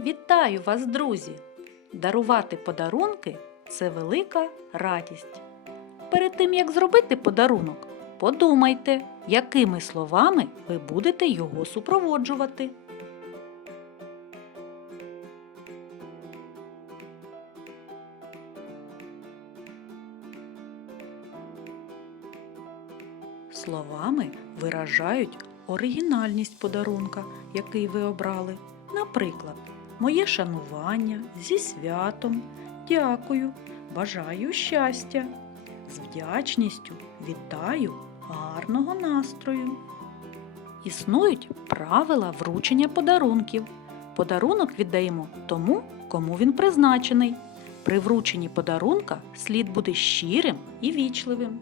Вітаю вас, друзі! Дарувати подарунки це велика радість. Перед тим, як зробити подарунок, подумайте, якими словами ви будете його супроводжувати. Словами виражають оригінальність подарунка, який ви обрали. Наприклад, моє шанування зі святом, дякую, бажаю щастя, з вдячністю вітаю гарного настрою. Існують правила вручення подарунків. Подарунок віддаємо тому, кому він призначений. При врученні подарунка слід бути щирим і вічливим.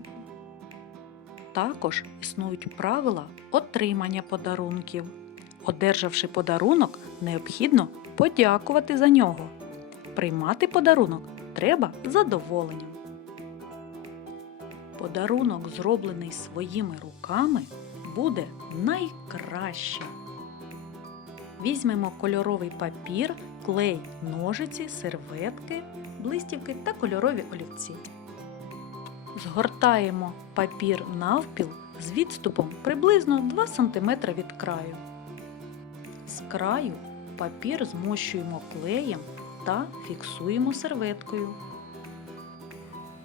Також існують правила отримання подарунків. Одержавши подарунок, необхідно подякувати за нього. Приймати подарунок треба задоволенням. Подарунок, зроблений своїми руками, буде найкращим. Візьмемо кольоровий папір, клей, ножиці, серветки, блистівки та кольорові олівці. Згортаємо папір навпіл з відступом приблизно 2 см від краю. З краю папір змощуємо клеєм та фіксуємо серветкою.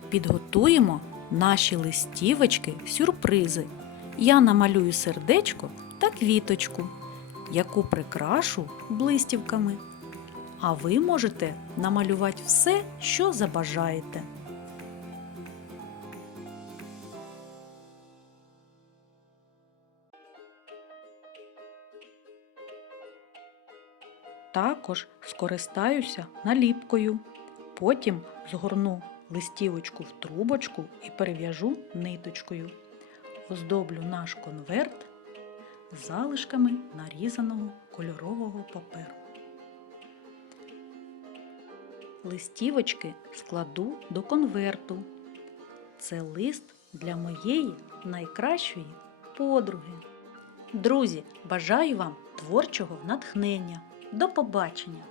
Підготуємо наші листівочки сюрпризи. Я намалюю сердечко та квіточку, яку прикрашу блистівками. А ви можете намалювати все, що забажаєте. Також скористаюся наліпкою. Потім згорну листівочку в трубочку і перев'яжу ниточкою. Оздоблю наш конверт залишками нарізаного кольорового паперу. Листівочки складу до конверту. Це лист для моєї найкращої подруги. Друзі, бажаю вам творчого натхнення. До побачення!